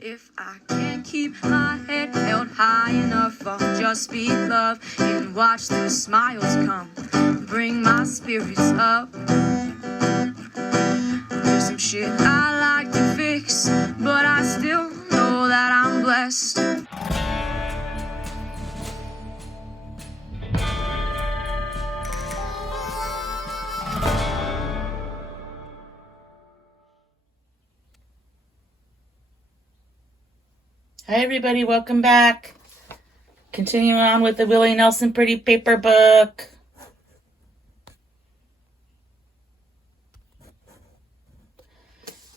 If I can't keep my head held high enough, I'll just speak love and watch the smiles come, bring my spirits up. There's some shit I like to fix, but I still know that I'm blessed. Hi everybody, welcome back. Continuing on with the Willie Nelson Pretty Paper book.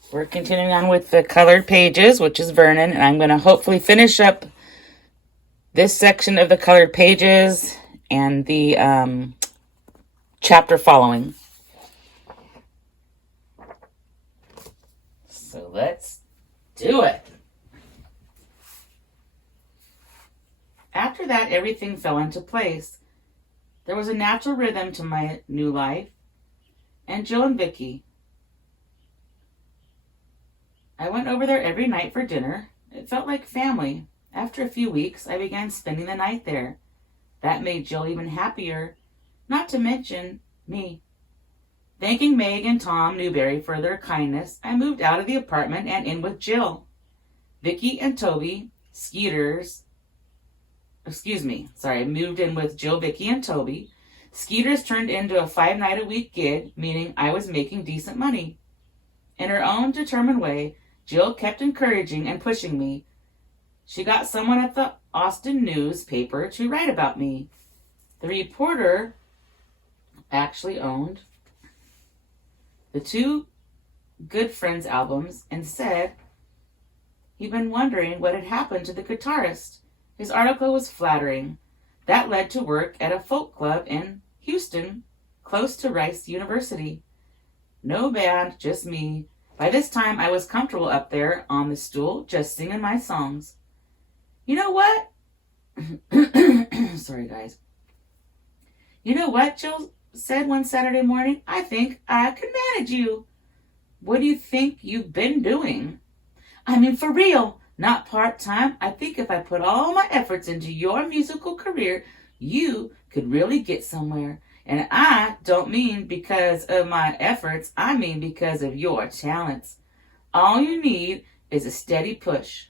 We're continuing on with the colored pages, which is Vernon, and I'm going to hopefully finish up this section of the colored pages and the chapter following. So let's do it. After that, everything fell into place. There was a natural rhythm to my new life. And Jill and Vicky. I went over there every night for dinner. It felt like family. After a few weeks, I began spending the night there. That made Jill even happier, not to mention me. Thanking Meg and Tom Newberry for their kindness, I moved out of the apartment and in with Jill. Vicky and Toby, moved in with Jill, Vicky, and Toby. Skeeters turned into a 5-night-a-week gig, meaning I was making decent money. In her own determined way, Jill kept encouraging and pushing me. She got someone at the Austin newspaper to write about me. The reporter actually owned the 2 Good Friends albums and said he'd been wondering what had happened to the guitarist. His article was flattering. That led to work at a folk club in Houston, close to Rice University. No band, just me. By this time, I was comfortable up there on the stool, just singing my songs. You know what? Sorry, guys. You know what, Jill said one Saturday morning? I think I could manage you. What do you think you've been doing? I mean, for real. Not part-time. I think if I put all my efforts into your musical career, you could really get somewhere. And I don't mean because of my efforts. I mean because of your talents. All you need is a steady push.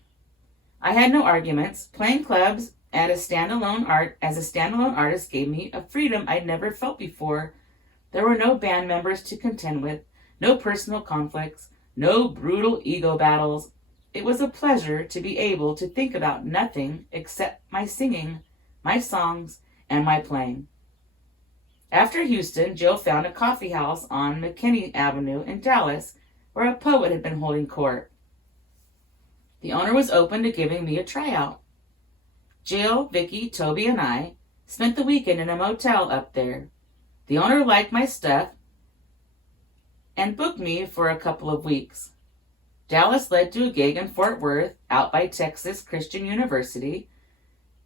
I had no arguments. Playing clubs as a standalone artist gave me a freedom I'd never felt before. There were no band members to contend with, no personal conflicts, no brutal ego battles. It was a pleasure to be able to think about nothing except my singing, my songs, and my playing. After Houston, Jill found a coffee house on McKinney Avenue in Dallas where a poet had been holding court. The owner was open to giving me a tryout. Jill, Vicky, Toby, and I spent the weekend in a motel up there. The owner liked my stuff and booked me for a couple of weeks. Dallas led to a gig in Fort Worth, out by Texas Christian University.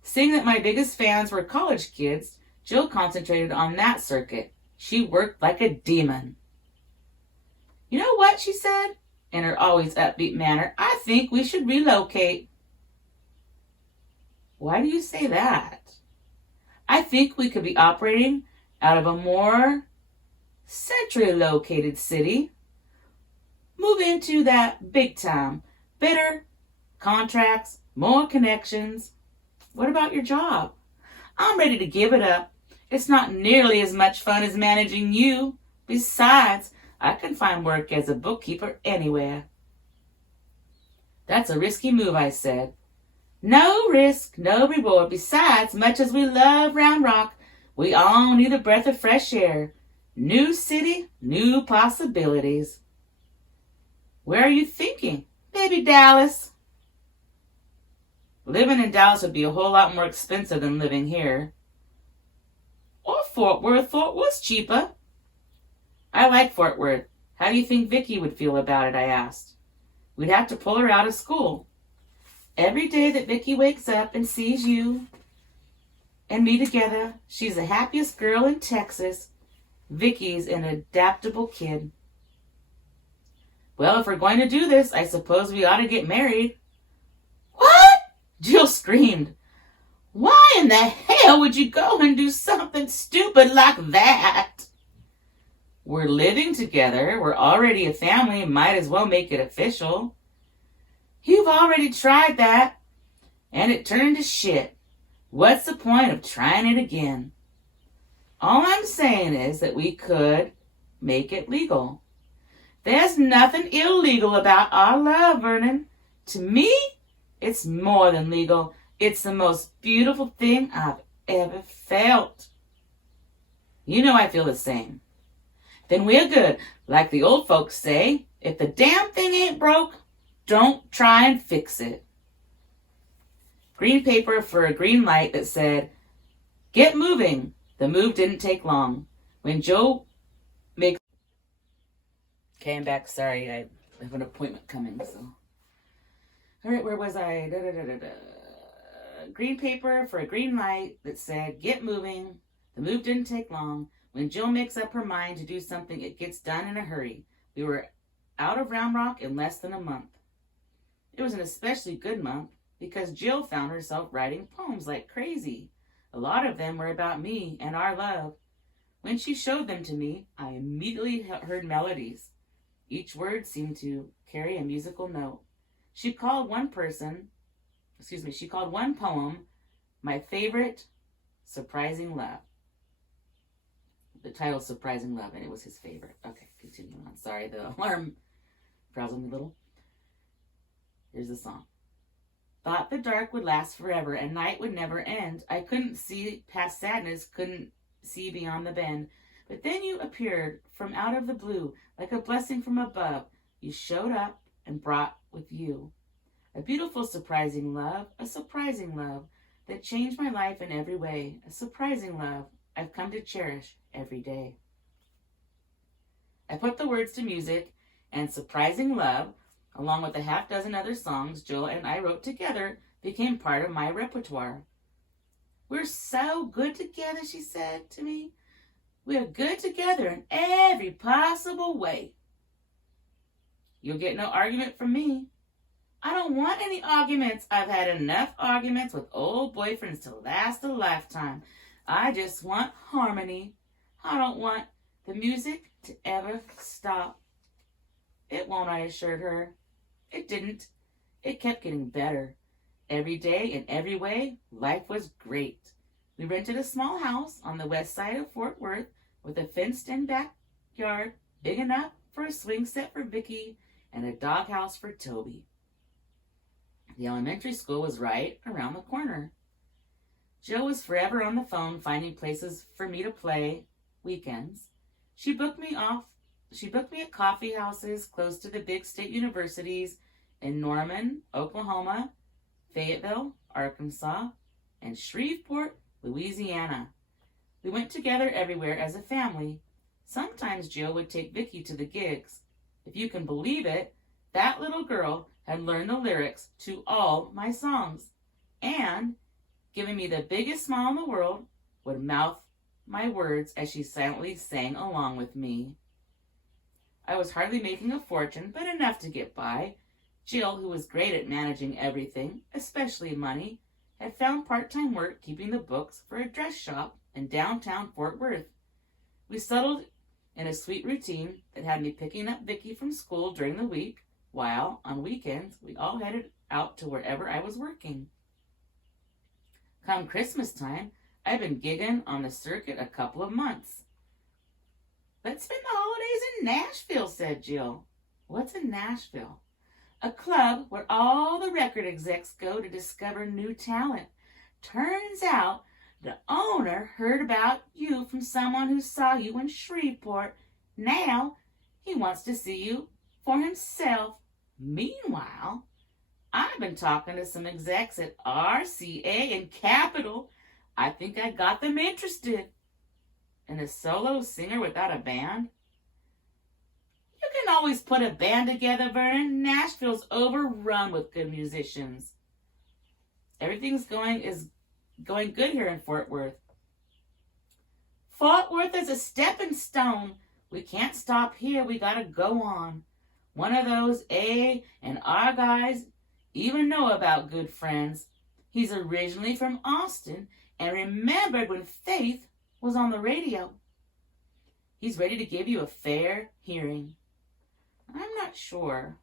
Seeing that my biggest fans were college kids, Jill concentrated on that circuit. She worked like a demon. You know what, she said, in her always upbeat manner, I think we should relocate. Why do you say that? I think we could be operating out of a more centrally located city. Move into that big time. Better contracts, more connections. What about your job? I'm ready to give it up. It's not nearly as much fun as managing you. Besides, I can find work as a bookkeeper anywhere. That's a risky move, I said. No risk, no reward. Besides, much as we love Round Rock, we all need a breath of fresh air. New city, new possibilities. Where are you thinking? Maybe Dallas. Living in Dallas would be a whole lot more expensive than living here. Or Fort Worth. Fort Worth's cheaper. I like Fort Worth. How do you think Vicky would feel about it, I asked. We'd have to pull her out of school. Every day that Vicky wakes up and sees you and me together, she's the happiest girl in Texas. Vicky's an adaptable kid. Well, if we're going to do this, I suppose we ought to get married. Jill screamed. Why in the hell would you go and do something stupid like that? We're living together. We're already a family. Might as well make it official. You've already tried that, and it turned to shit. What's the point of trying it again? All I'm saying is that we could make it legal. There's nothing illegal about our love, Vernon. To me, it's more than legal. It's the most beautiful thing I've ever felt. You know I feel the same. Then we're good. Like the old folks say, if the damn thing ain't broke, don't try and fix it. Green paper for a green light that said, get moving. The move didn't take long. When Joe makes... Okay, I'm back. Sorry, I have an appointment coming, so... All right, where was I? Green paper for a green light that said, get moving. The move didn't take long. When Jill makes up her mind to do something, it gets done in a hurry. We were out of Round Rock in less than a month. It was an especially good month because Jill found herself writing poems like crazy. A lot of them were about me and our love. When she showed them to me, I immediately heard melodies. Each word seemed to carry a musical note. She called one poem, My Favorite Surprising Love. The title Surprising Love, and it was his favorite. Okay, continuing on. Sorry, the alarm frazzled me a little. Here's the song. Thought the dark would last forever and night would never end. I couldn't see past sadness, couldn't see beyond the bend. But then you appeared from out of the blue, like a blessing from above. You showed up and brought with you a beautiful, surprising love, a surprising love that changed my life in every way, a surprising love I've come to cherish every day. I put the words to music, and Surprising Love, along with a half dozen other songs Jill and I wrote together, became part of my repertoire. We're so good together, she said to me. We're good together in every possible way. You'll get no argument from me. I don't want any arguments. I've had enough arguments with old boyfriends to last a lifetime. I just want harmony. I don't want the music to ever stop. It won't, I assured her. It didn't. It kept getting better. Every day, in every way, life was great. We rented a small house on the west side of Fort Worth with a fenced-in backyard big enough for a swing set for Vicky and a doghouse for Toby. The elementary school was right around the corner. Jill was forever on the phone finding places for me to play weekends. She booked me at coffee houses close to the big state universities in Norman, Oklahoma, Fayetteville, Arkansas, and Shreveport, Louisiana. We went together everywhere as a family. Sometimes Jill would take Vicky to the gigs. If you can believe it, that little girl had learned the lyrics to all my songs and, giving me the biggest smile in the world, would mouth my words as she silently sang along with me. I was hardly making a fortune, but enough to get by. Jill, who was great at managing everything, especially money, had found part-time work keeping the books for a dress shop in downtown Fort Worth. We settled in a sweet routine that had me picking up Vicky from school during the week, while on weekends we all headed out to wherever I was working. Come Christmas time, I've been gigging on the circuit a couple of months. Let's spend the holidays in Nashville, said Jill. What's in Nashville? A club where all the record execs go to discover new talent. Turns out the owner heard about you from someone who saw you in Shreveport. Now he wants to see you for himself. Meanwhile, I've been talking to some execs at RCA and Capitol. I think I got them interested. And a solo singer without a band? You can always put a band together, Vernon. Nashville's overrun with good musicians. Everything's going good here in Fort Worth. Fort Worth is a stepping stone. We can't stop here. We gotta go on. One of those A and R guys even know about good friends. He's originally from Austin and remembered when Faith was on the radio. He's ready to give you a fair hearing. I'm not sure.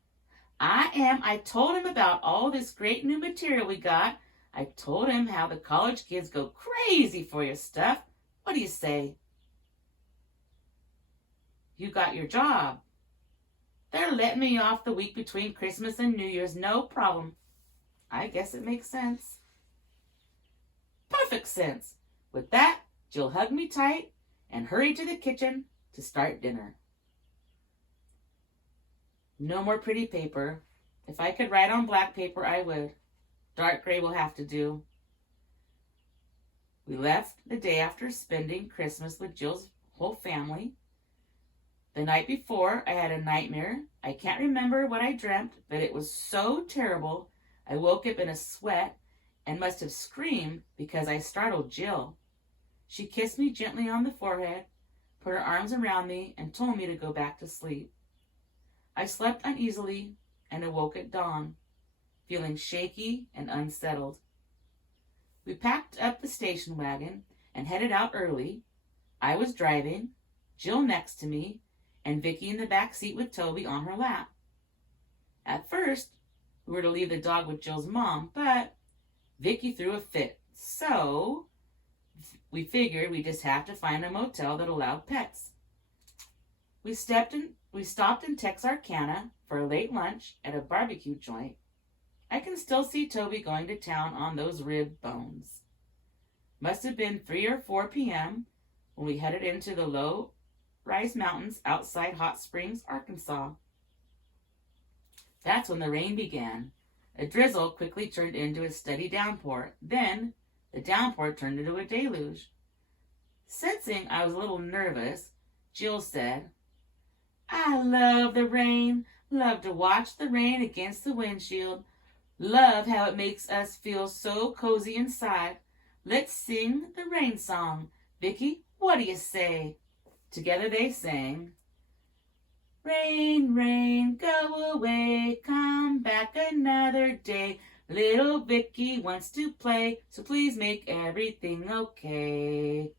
I am. I told him about all this great new material we got. I told him how the college kids go crazy for your stuff. What do you say? You got your job. They're letting me off the week between Christmas and New Year's, no problem. I guess it makes sense. Perfect sense. With that, Jill hugged me tight and hurried to the kitchen to start dinner. No more pretty paper. If I could write on black paper, I would. Dark gray will have to do. We left the day after spending Christmas with Jill's whole family. The night before, I had a nightmare. I can't remember what I dreamt, but it was so terrible. I woke up in a sweat and must have screamed because I startled Jill. She kissed me gently on the forehead, put her arms around me, and told me to go back to sleep. I slept uneasily and awoke at dawn, feeling shaky and unsettled. We packed up the station wagon and headed out early. I was driving, Jill next to me, and Vicky in the back seat with Toby on her lap. At first, we were to leave the dog with Jill's mom, but Vicky threw a fit, so we figured we just have to find a motel that allowed pets. We stopped in Texarkana for a late lunch at a barbecue joint. I can still see Toby going to town on those rib bones. Must have been 3 or 4 p.m. when we headed into the low-rise mountains outside Hot Springs, Arkansas. That's when the rain began. A drizzle quickly turned into a steady downpour. Then the downpour turned into a deluge. Sensing I was a little nervous, Jill said, "I love the rain. Love to watch the rain against the windshield. Love how it makes us feel so cozy inside. Let's sing the rain song. Vicky, what do you say?" Together they sang, "Rain, rain, go away, come back another day. Little Vicky wants to play, so please make everything okay."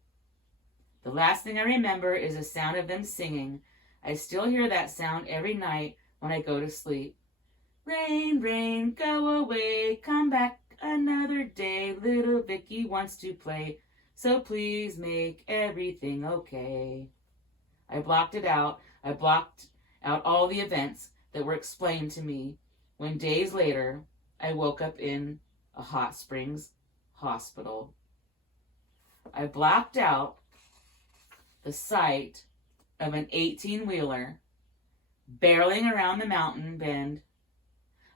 The last thing I remember is the sound of them singing. I still hear that sound every night when I go to sleep. Rain, rain, go away, come back another day. Little Vicky wants to play, so please make everything okay. I blocked it out. I blocked out all the events that were explained to me when days later I woke up in a Hot Springs hospital. I blocked out the sight of an 18-wheeler barreling around the mountain bend.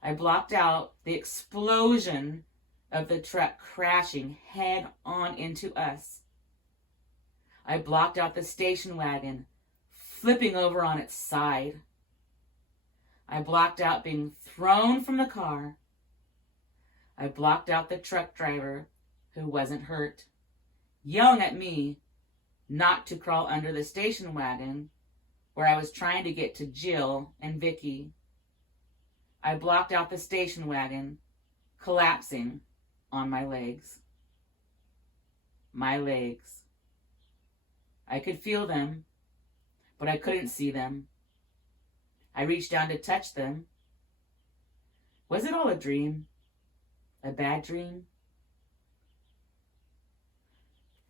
I blocked out the explosion of the truck crashing head on into us. I blocked out the station wagon flipping over on its side. I blocked out being thrown from the car. I blocked out the truck driver who wasn't hurt, yelling at me not to crawl under the station wagon where I was trying to get to Jill and Vicky. I blocked out the station wagon collapsing on my legs. My legs. I could feel them, but I couldn't see them. I reached down to touch them. Was it all a dream? A bad dream?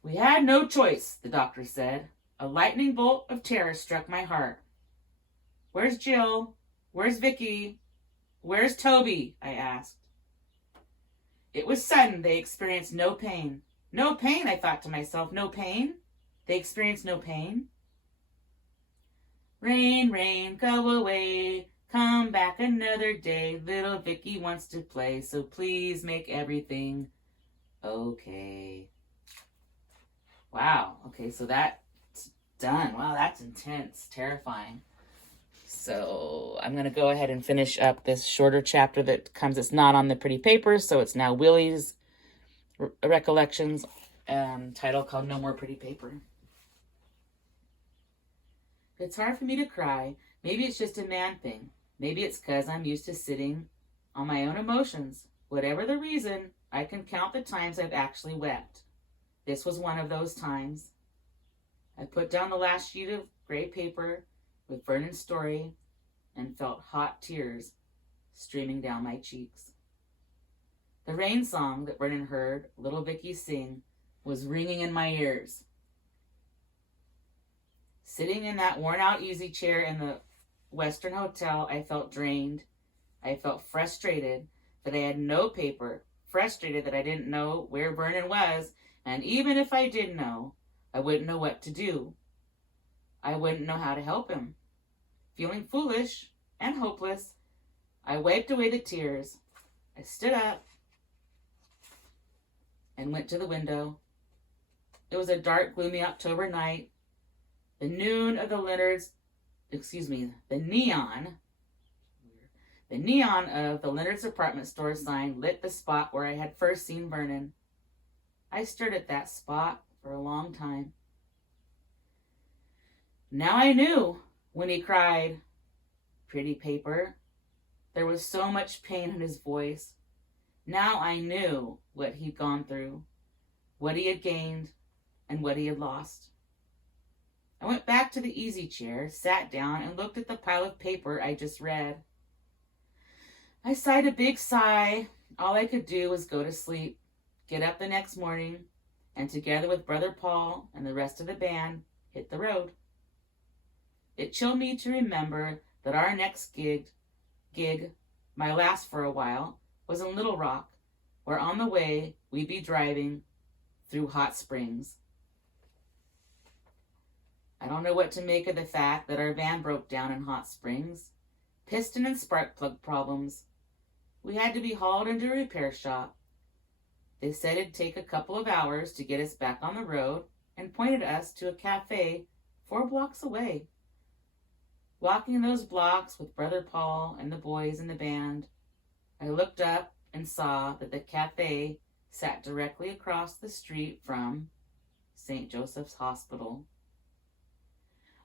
"We had no choice," the doctor said. A lightning bolt of terror struck my heart. "Where's Jill? Where's Vicky? Where's Toby?" I asked. It was sudden. They experienced no pain. No pain, I thought to myself. No pain? They experienced no pain? Rain, rain, go away. Come back another day. Little Vicky wants to play, so please make everything okay. Wow. Okay, so that's done. Wow, that's intense, terrifying. So I'm going to go ahead and finish up this shorter chapter that comes. It's not on the pretty paper, so it's now Willie's recollections, title called No More Pretty Paper. It's hard for me to cry. Maybe it's just a man thing. Maybe it's 'cause I'm used to sitting on my own emotions. Whatever the reason, I can count the times I've actually wept. This was one of those times. I put down the last sheet of gray paper with Vernon's story and felt hot tears streaming down my cheeks. The rain song that Vernon heard little Vicky sing was ringing in my ears. Sitting in that worn-out easy chair in the Western Hotel, I felt drained. I felt frustrated that I had no paper, frustrated that I didn't know where Vernon was, and even if I did know, I wouldn't know what to do. I wouldn't know how to help him. Feeling foolish and hopeless, I wiped away the tears. I stood up and went to the window. It was a dark, gloomy October night. The neon of the neon of the Leonard's apartment store sign lit the spot where I had first seen Vernon. I stared at that spot for a long time. Now I knew when he cried, "Pretty paper." There was so much pain in his voice. Now I knew what he'd gone through, what he had gained, and what he had lost. I went back to the easy chair, sat down, and looked at the pile of paper I just read. I sighed a big sigh. All I could do was go to sleep, get up the next morning, and together with Brother Paul and the rest of the band, hit the road. It chilled me to remember that our next gig, my last for a while, was in Little Rock, where on the way we'd be driving through Hot Springs. I don't know what to make of the fact that our van broke down in Hot Springs. Piston and spark plug problems. We had to be hauled into a repair shop. They said it'd take a couple of hours to get us back on the road and pointed us to a cafe 4 blocks away. Walking those blocks with Brother Paul and the boys in the band, I looked up and saw that the cafe sat directly across the street from St. Joseph's Hospital.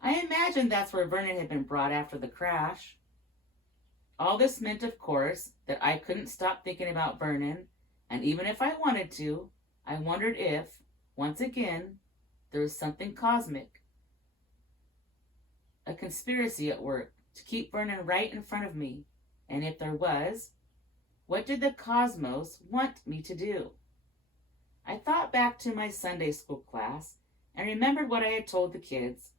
I imagined that's where Vernon had been brought after the crash. All this meant, of course, that I couldn't stop thinking about Vernon, and even if I wanted to, I wondered if, once again, there was something cosmic, a conspiracy at work to keep Vernon right in front of me, and if there was, what did the cosmos want me to do? I thought back to my Sunday school class and remembered what I had told the kids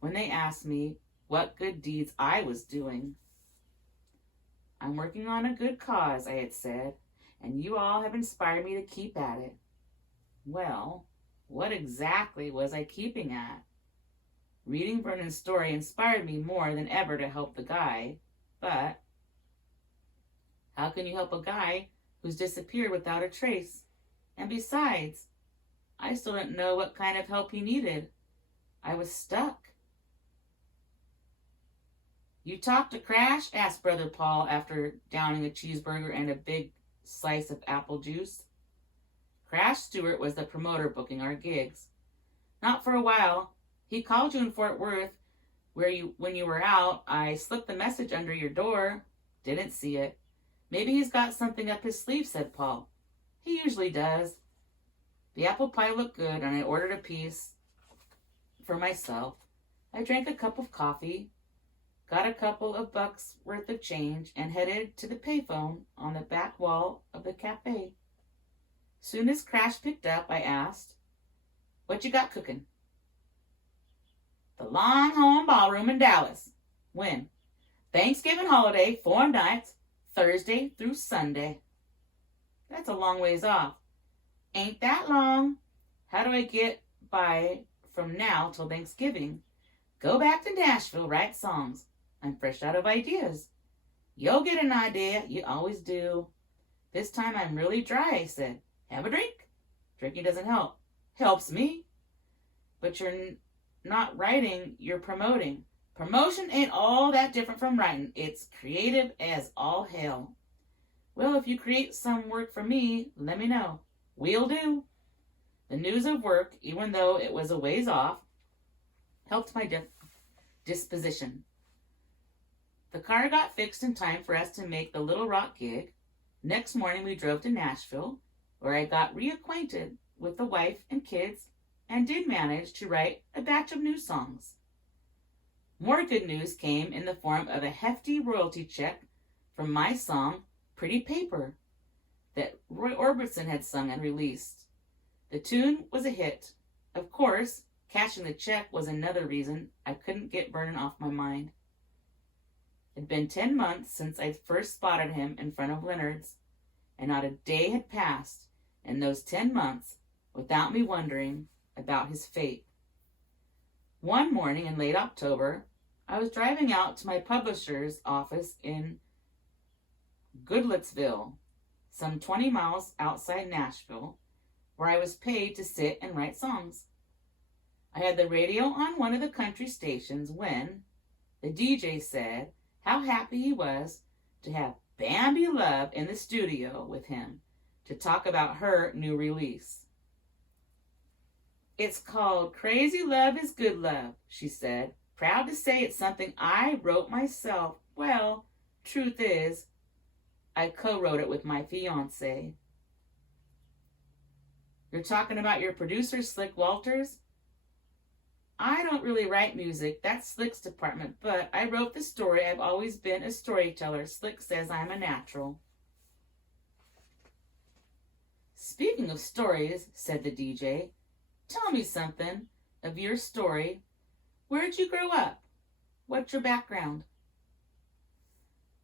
when they asked me what good deeds I was doing. "I'm working on a good cause," I had said, "and you all have inspired me to keep at it." Well, what exactly was I keeping at? Reading Vernon's story inspired me more than ever to help the guy, but how can you help a guy who's disappeared without a trace? And besides, I still didn't know what kind of help he needed. I was stuck. "You talked to Crash?" asked Brother Paul after downing a cheeseburger and a big slice of apple juice. Crash Stewart was the promoter booking our gigs. "Not for a while. He called you in Fort Worth when you were out. I slipped the message under your door. Didn't see it. Maybe he's got something up his sleeve," said Paul. "He usually does." The apple pie looked good, and I ordered a piece for myself. I drank a cup of coffee, got a couple of bucks worth of change, and headed to the payphone on the back wall of the cafe. Soon as Crash picked up, I asked, "What you got cooking?" "The Longhorn Ballroom in Dallas." "When?" "Thanksgiving holiday, 4 nights, Thursday through Sunday." "That's a long ways off." "Ain't that long. How do I get by from now till Thanksgiving? Go back to Nashville, write songs. I'm fresh out of ideas." "You'll get an idea. You always do." "This time I'm really dry," I said. "Have a drink?" "Drinking doesn't help." "Helps me." "But you're not writing, you're promoting." "Promotion ain't all that different from writing. It's creative as all hell." "Well, if you create some work for me, let me know." "Will do." The news of work, even though it was a ways off, helped my disposition. The car got fixed in time for us to make the Little Rock gig. Next morning we drove to Nashville, where I got reacquainted with the wife and kids and did manage to write a batch of new songs. More good news came in the form of a hefty royalty check from my song, Pretty Paper, that Roy Orbison had sung and released. The tune was a hit. Of course, cashing the check was another reason I couldn't get Vernon off my mind. It had been 10 months since I'd first spotted him in front of Leonard's, and not a day had passed in those 10 months without me wondering about his fate. One morning in late October, I was driving out to my publisher's office in Goodlettsville, some 20 miles outside Nashville, where I was paid to sit and write songs. I had the radio on one of the country stations when the DJ said how happy he was to have Bambi Love in the studio with him to talk about her new release. "It's called Crazy Love is Good Love," she said. "Proud to say it's something I wrote myself. Well, truth is, I co-wrote it with my fiancé." "You're talking about your producer, Slick Walters?" "I don't really write music. That's Slick's department, but I wrote the story. I've always been a storyteller. Slick says I'm a natural." "Speaking of stories," said the DJ, "tell me something of your story. Where'd you grow up? What's your background?"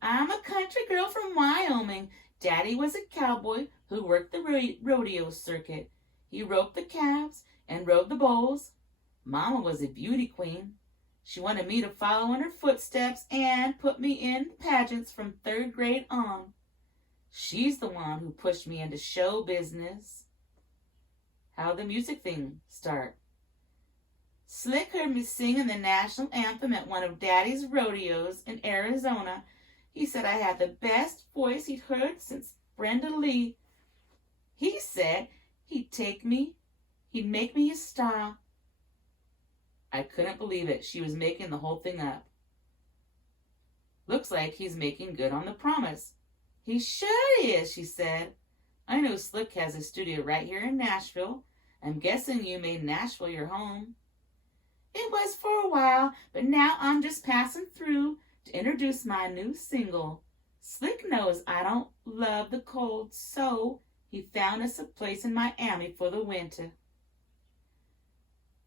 "I'm a country girl from Wyoming. Daddy was a cowboy who worked the rodeo circuit. He roped the calves and rode the bulls. Mama was a beauty queen. She wanted me to follow in her footsteps and put me in pageants from 3rd grade on. She's the one who pushed me into show business." "How'd the music thing start?" "Slick heard me singing the national anthem at one of Daddy's rodeos in Arizona. He said I had the best voice he'd heard since Brenda Lee. He said he'd make me his star." I couldn't believe it. She was making the whole thing up. "Looks like he's making good on the promise." "He sure is," she said. "I know Slick has a studio right here in Nashville. I'm guessing you made Nashville your home." "It was for a while, but now I'm just passing through to introduce my new single. Slick knows I don't love the cold, so he found us a place in Miami for the winter."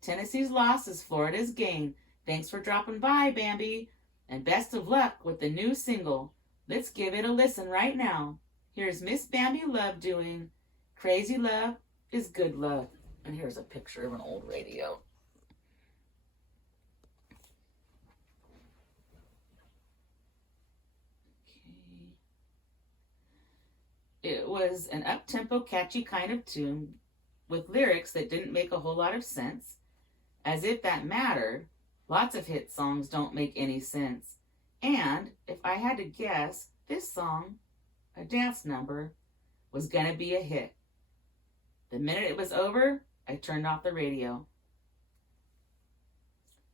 "Tennessee's loss is Florida's gain. Thanks for dropping by, Bambi, and best of luck with the new single. Let's give it a listen right now. Here's Miss Bambi Love doing Crazy Love is Good Love." And here's a picture of an old radio. Okay. It was an up-tempo, catchy kind of tune with lyrics that didn't make a whole lot of sense. As if that mattered, lots of hit songs don't make any sense. And if I had to guess, this song, a dance number, was going to be a hit. The minute it was over, I turned off the radio.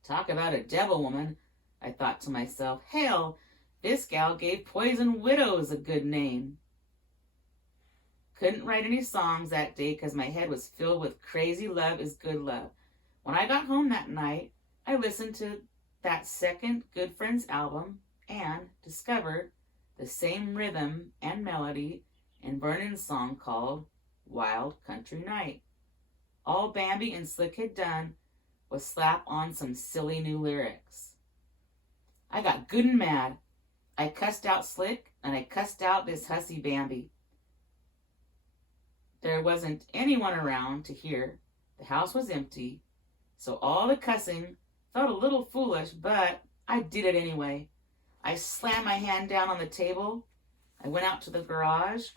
Talk about a devil woman, I thought to myself. Hell, this gal gave Poison Widows a good name. Couldn't write any songs that day because my head was filled with Crazy Love is Good Love. When I got home that night, I listened to that second Good Friends album and discovered the same rhythm and melody in Vernon's song called Wild Country Night. All Bambi and Slick had done was slap on some silly new lyrics. I got good and mad. I cussed out Slick and I cussed out this hussy Bambi. There wasn't anyone around to hear. The house was empty, so all the cussing felt a little foolish, but I did it anyway. I slammed my hand down on the table. I went out to the garage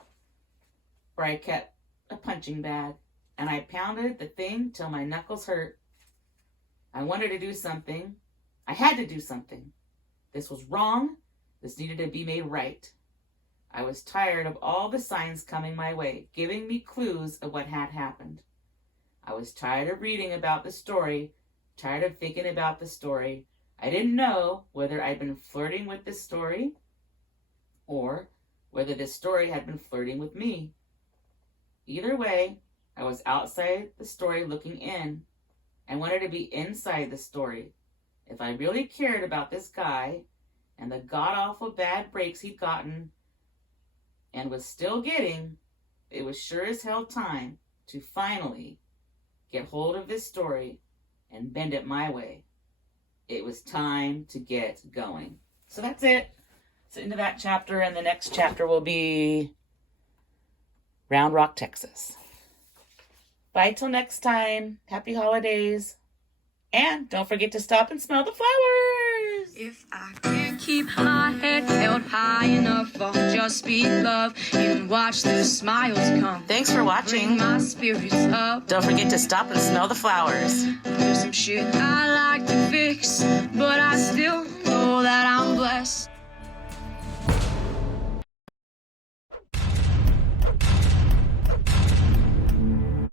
where I kept a punching bag, and I pounded the thing till my knuckles hurt. I wanted to do something. I had to do something. This was wrong. This needed to be made right. I was tired of all the signs coming my way, giving me clues of what had happened. I was tired of reading about the story, tired of thinking about the story. I didn't know whether I'd been flirting with this story or whether this story had been flirting with me. Either way, I was outside the story looking in. I wanted to be inside the story. If I really cared about this guy and the god-awful bad breaks he'd gotten and was still getting, it was sure as hell time to finally get hold of this story and bend it my way. It was time to get going. So that's it. It's into that chapter, and the next chapter will be Round Rock, Texas. Bye till next time. Happy holidays. And don't forget to stop and smell the flowers. If I can't keep my head held high enough, I'll just speak love and watch the smiles come. Thanks for Bring watching. my spirits up. Don't forget to stop and smell the flowers. There's some shit I like to fix, but I still know that I'm blessed.